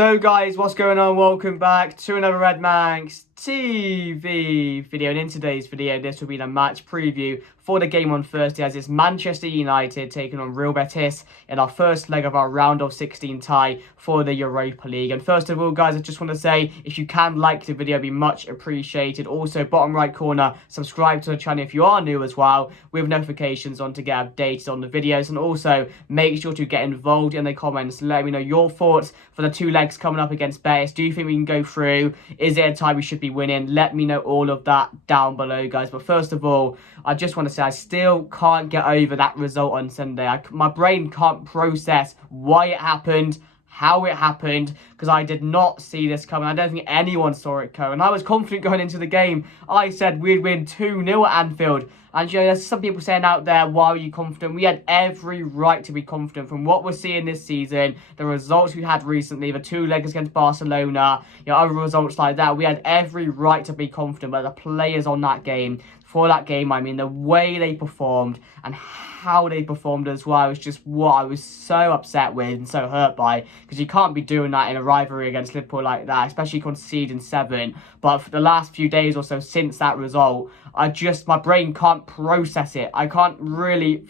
So guys, what's going on? Welcome back to another Red Manx TV video, and in today's video this will be the match preview for the game on Thursday, as it's Manchester United taking on Real Betis in our first leg of our round of 16 tie for the Europa League. And first of all guys, I just want to say, if you can like the video, it'd be much appreciated. Also, bottom right corner, subscribe to the channel if you are new as well, with notifications on to get updated on the videos. And also make sure to get involved in the comments, let me know your thoughts for the two legs coming up against Betis. Do you think we can go through? Is it a tie we should be winning? Let me know all of that down below guys. But first of all, I just want to say I still can't get over that result on Sunday. My brain can't process why it happened, how it happened, because I did not see this coming. I don't think anyone saw it coming. I was confident going into the game. I said we'd win 2-0 at Anfield. And you know, there's some people saying out there, why are you confident? We had every right to be confident from what we're seeing this season, the results we had recently, the two legs against Barcelona, you know, other results like that. We had every right to be confident, but the players on that game, for that game, I mean, the way they performed and how they performed as well was just what I was so upset with and so hurt by, because you can't be doing that in a rivalry against Liverpool like that, especially conceding 7. But for the last few days or so since that result, my brain can't process it. I can't really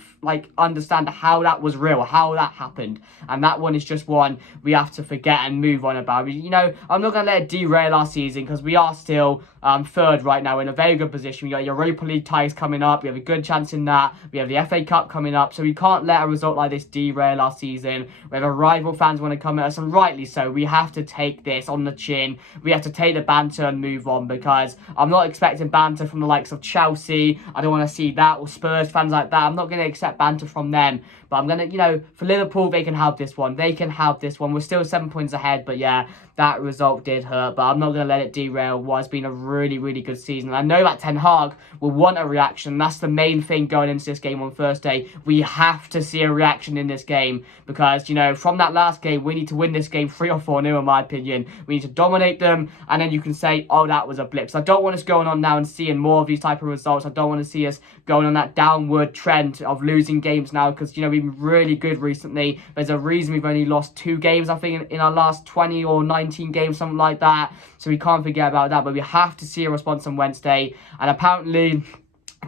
understand how that was real, how that happened. And that one is just one we have to forget and move on about. You know, I'm not going to let it derail our season, because we are still third right now in a very good position. We got Europa League ties coming up. We have a good chance in that. We have the FA Cup coming up. So we can't let a result like this derail our season. We have rival fans want to come at us, and rightly so. We have to take this on the chin. We have to take the banter and move on, because I'm not expecting banter from the likes of Chelsea. I don't want to see that, or Spurs fans like that. I'm not going to accept banter from them. But I'm going to, you know, for Liverpool, they can have this one. They can have this one. We're still 7 points ahead. But yeah, that result did hurt. But I'm not going to let it derail what has been a really, really good season. And I know that Ten Hag will want a reaction. That's the main thing going into this game on Thursday. We have to see a reaction in this game. Because, you know, from that last game, we need to win this game 3 or 4-0 in my opinion. We need to dominate them. And then you can say, oh, that was a blip. So I don't want us going on now and seeing more of these type of results. I don't want to see us going on that downward trend of losing games now. Because, you know, we've been really good recently. There's a reason we've only lost 2 games, I think, in our last 20 or 19 games, something like that. So we can't forget about that. But we have to see a response on Wednesday. And apparently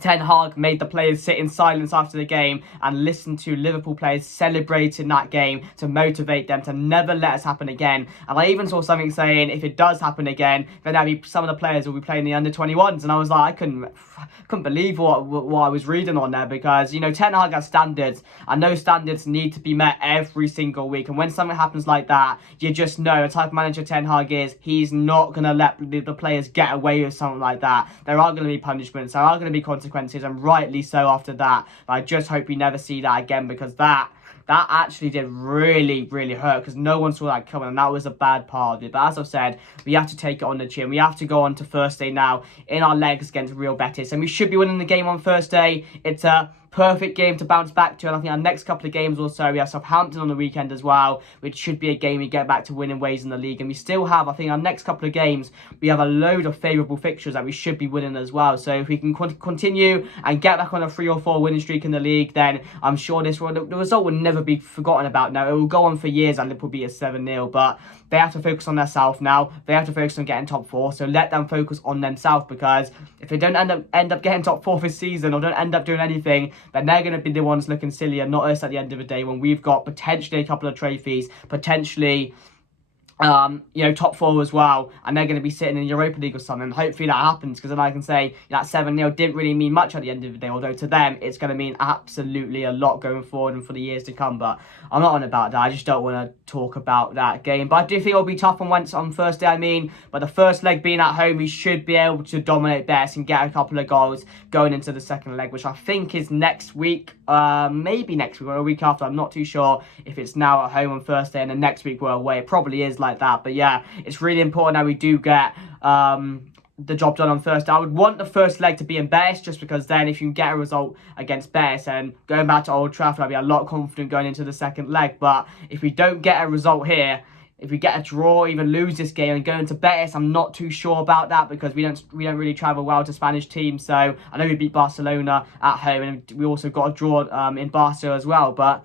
Ten Hag made the players sit in silence after the game and listen to Liverpool players celebrating that game to motivate them to never let us happen again. And I even saw something saying if it does happen again, then some of the players will be playing the under-21s. And I was like, I couldn't believe what I was reading on there, because, you know, Ten Hag has standards, and those standards need to be met every single week. And when something happens like that, you just know the type of manager Ten Hag is. He's not going to let the players get away with something like that. There are going to be punishments. There are going to be consequences, and rightly so after that. But I just hope we never see that again, because that actually did really, really hurt, because no one saw that coming, and that was a bad part of it. But as I've said, we have to take it on the chin. We have to go on to Thursday now in our legs against Real Betis, and we should be winning the game on Thursday. It's a perfect game to bounce back to, and I think our next couple of games also, we have Southampton on the weekend as well, which should be a game we get back to winning ways in the league. And we still have, I think, our next couple of games, we have a load of favourable fixtures that we should be winning as well. So if we can continue and get back on a 3 or 4 winning streak in the league, then I'm sure the result will never be forgotten about. Now, it will go on for years and Liverpool beat us 7-0, but they have to focus on themselves now. They have to focus on getting top 4, so let them focus on themselves, because if they don't end up getting top 4 this season, or don't end up doing anything, then they're going to be the ones looking silly, and not us at the end of the day, when we've got potentially a couple of trophies, potentially you know, top 4 as well, and they're going to be sitting in Europa League or something. Hopefully that happens, because then I can say that 7-0 didn't really mean much at the end of the day, although to them it's going to mean absolutely a lot going forward and for the years to come. But I'm not on about that. I just don't want to talk about that game. But I do think it'll be tough on Thursday, I mean. But the first leg being at home, we should be able to dominate Betis and get a couple of goals going into the second leg, which I think is next week, maybe next week or a week after. I'm not too sure if it's now at home on Thursday and then next week we're away. It probably is like that. But yeah, it's really important that we do get the job done on Thursday. I would want the first leg to be in Betis, just because then if you can get a result against Betis and going back to Old Trafford, I'd be a lot confident going into the second leg. But if we don't get a result here, if we get a draw, even lose this game and go into Betis, I'm not too sure about that, because we don't really travel well to Spanish teams. So I know we beat Barcelona at home, and we also got a draw in Barca as well. But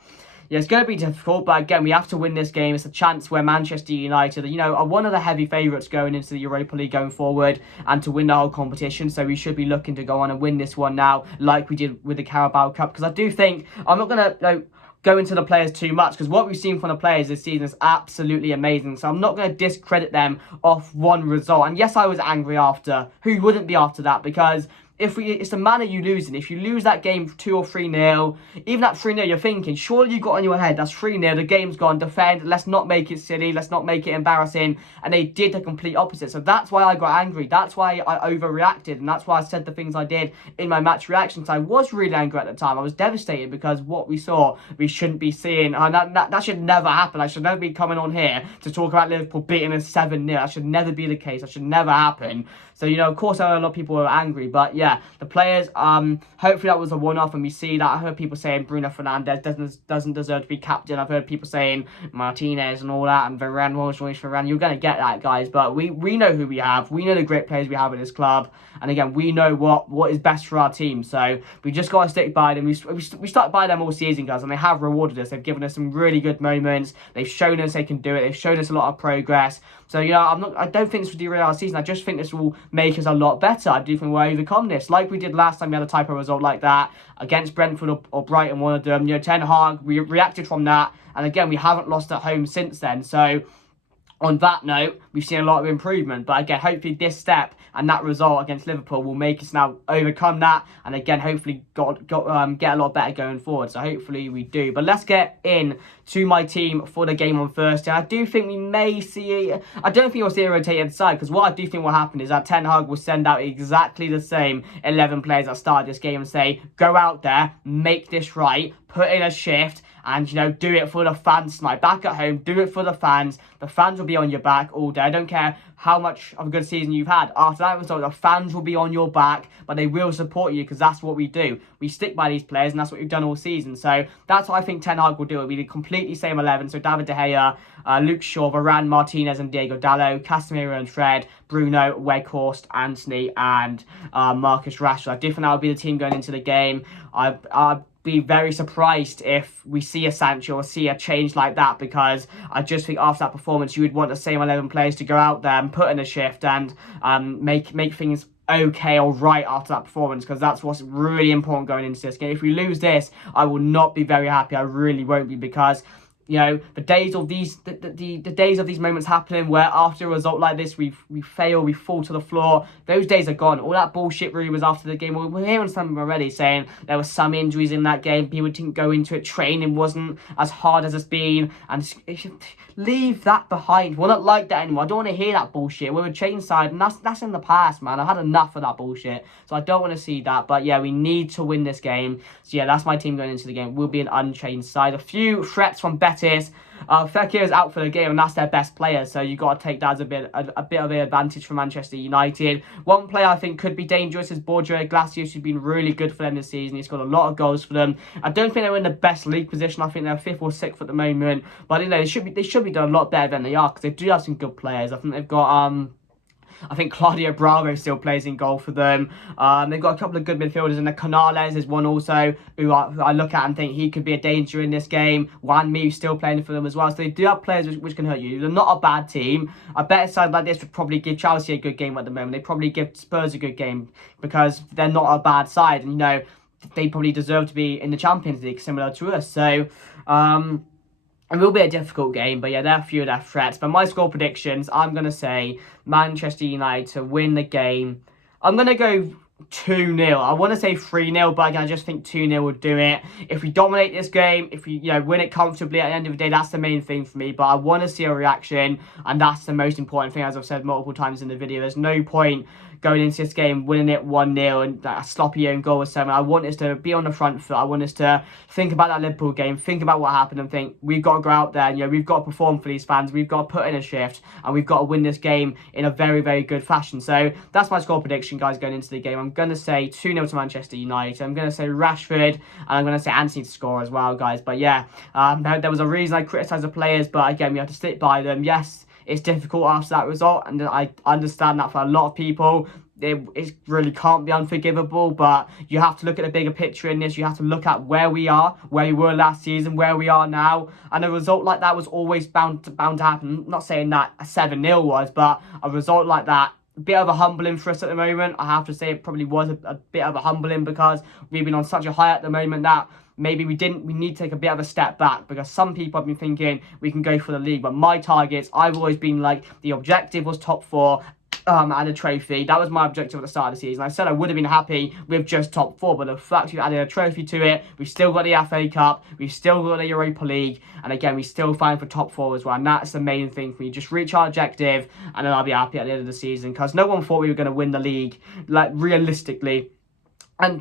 yeah, it's going to be difficult, but again, we have to win this game. It's a chance where Manchester United, are one of the heavy favourites going into the Europa League going forward and to win the whole competition. So we should be looking to go on and win this one now, like we did with the Carabao Cup. Because I do think, I'm not going to go into the players too much, because what we've seen from the players this season is absolutely amazing. So I'm not going to discredit them off one result. And yes, I was angry after. Who wouldn't be after that? Because it's the manner you lose in. If you lose that game 2 or 3-0, even at 3-0, you're thinking, surely you got on your head, that's 3-0, the game's gone, defend, let's not make it silly, let's not make it embarrassing. And they did the complete opposite. So that's why I got angry. That's why I overreacted. And that's why I said the things I did in my match reactions. I was really angry at the time. I was devastated because what we saw, we shouldn't be seeing. And that should never happen. I should never be coming on here to talk about Liverpool beating us 7-0. That should never be the case. That should never happen. So, of course, I know a lot of people were angry. But, yeah, the players, hopefully that was a one-off, and we see that. I heard people saying Bruno Fernandes doesn't deserve to be captain. I've heard people saying Martinez and all that, and Varane, Rolls-Royce Varane. You're going to get that, guys. But we know who we have. We know the great players we have in this club. And, again, we know what is best for our team. So we just got to stick by them. We stuck by them all season, guys, and they have rewarded us. They've given us some really good moments. They've shown us they can do it. They've shown us a lot of progress. So, I don't think this will derail our season. I just think this will make us a lot better. I do think we'll overcome this. Like we did last time we had a type of result like that against Brentford or Brighton, one of them. Ten Hag, we reacted from that. And again, we haven't lost at home since then. So, on that note, we've seen a lot of improvement. But again, hopefully this step and that result against Liverpool will make us now overcome that. And again, hopefully get a lot better going forward. So hopefully we do. But let's get in to my team for the game on Thursday. I do think we may see... I don't think you'll see a rotated side, because what I do think will happen is that Ten Hag will send out exactly the same 11 players that started this game and say, go out there, make this right, put in a shift, and, do it for the fans tonight. Back at home, do it for the fans. The fans will be on your back all day. I don't care how much of a good season you've had. After that result, the fans will be on your back, but they will support you, because that's what we do. We stick by these players, and that's what we've done all season. So that's what I think Ten Hag will do. It'll be the completely same 11. So David De Gea, Luke Shaw, Varane, Martinez, and Diego Dallo, Casemiro and Fred, Bruno, Weghorst, Antony, and Marcus Rashford. I do think that will be the team going into the game. I'd be very surprised if we see a Sancho or see a change like that, because I just think after that performance you would want the same 11 players to go out there and put in a shift and make things okay or right after that performance, because that's what's really important going into this game. If we lose this, I will not be very happy. I really won't be, because the days of the days of these moments happening where after a result like this we fail, we fall to the floor, those days are gone. All that bullshit rumours after the game, we're hearing something already saying there were some injuries in that game, people didn't go into it, training wasn't as hard as it's been, and leave that behind. We're not like that anymore. I don't want to hear that bullshit. We're a chain side, and that's in the past, man. I've had enough of that bullshit, so I don't want to see that. But yeah, we need to win this game. So yeah, that's my team going into the game. We'll be an unchained side. A few threats from Betis. Fekir is out for the game, and that's their best player, so you've got to take that as a bit of an advantage for Manchester United. One player I think could be dangerous is Borja Iglesias, who's been really good for them this season. He's got a lot of goals for them. I don't think they're in the best league position. I think they're 5th or 6th at the moment, but they should be doing a lot better than they are, because they do have some good players. I think they've got I think Claudio Bravo still plays in goal for them. They've got a couple of good midfielders, and the Canales is one also who I look at and think he could be a danger in this game. Juan Mi still playing for them as well. So they do have players which can hurt you. They're not a bad team. A better side like this would probably give Chelsea a good game at the moment. They probably give Spurs a good game, because they're not a bad side. And, they probably deserve to be in the Champions League, similar to us. So, it will be a difficult game, but yeah, there are a few of their threats. But my score predictions, I'm going to say Manchester United to win the game. I'm going to go 2-0. I want to say 3-0, but again, I just think 2-0 would do it. If we dominate this game, if we win it comfortably at the end of the day, that's the main thing for me. But I want to see a reaction, and that's the most important thing, as I've said multiple times in the video. There's no point going into this game, winning it 1-0 and a sloppy own goal or something. I want us to be on the front foot. I want us to think about that Liverpool game, think about what happened, and think we've got to go out there and we've got to perform for these fans. We've got to put in a shift, and we've got to win this game in a very, very good fashion. So that's my score prediction, guys, going into the game. I'm going to say 2-0 to Manchester United. I'm going to say Rashford, and I'm going to say Antony to score as well, guys. But yeah, there was a reason I criticised the players, but again, we have to stick by them. Yes, it's difficult after that result, and I understand that for a lot of people. it really can't be unforgivable, but you have to look at the bigger picture in this. You have to look at where we are, where we were last season, where we are now, and a result like that was always bound to happen. I'm not saying that a 7-0 was, but a result like that, a bit of a humbling for us at the moment. I have to say it probably was a bit of a humbling, because we've been on such a high at the moment that maybe we need to take a bit of a step back, because some people have been thinking we can go for the league. But my targets, I've always been like, the objective was top 4 and a trophy. That was my objective at the start of the season. I said I would have been happy with just top 4, but the fact we've added a trophy to it, we've still got the FA Cup, we've still got the Europa League, and again, we still fighting for top 4 as well. And that's the main thing for me. Just reach our objective, and then I'll be happy at the end of the season, because no one thought we were going to win the league, like, realistically.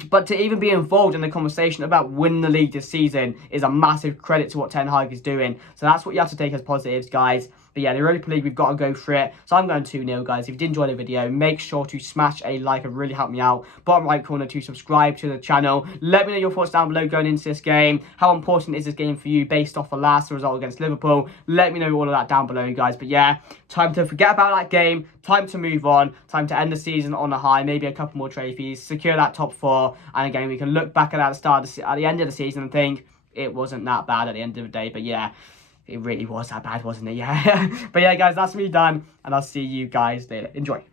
But to even be involved in the conversation about winning the league this season is a massive credit to what Ten Hag is doing. So that's what you have to take as positives, guys. But yeah, the Europa League, we've got to go for it. So I'm going 2-0, guys. If you did enjoy the video, make sure to smash a like. It really helped me out. Bottom right corner to subscribe to the channel. Let me know your thoughts down below going into this game. How important is this game for you based off the last result against Liverpool? Let me know all of that down below, guys. But yeah, time to forget about that game. Time to move on. Time to end the season on a high. Maybe a couple more trophies. Secure that top 4. And again, we can look back at that at the end of the season and think it wasn't that bad at the end of the day. But yeah, it really was that bad, wasn't it? Yeah. But yeah, guys, that's me done. And I'll see you guys later. Enjoy.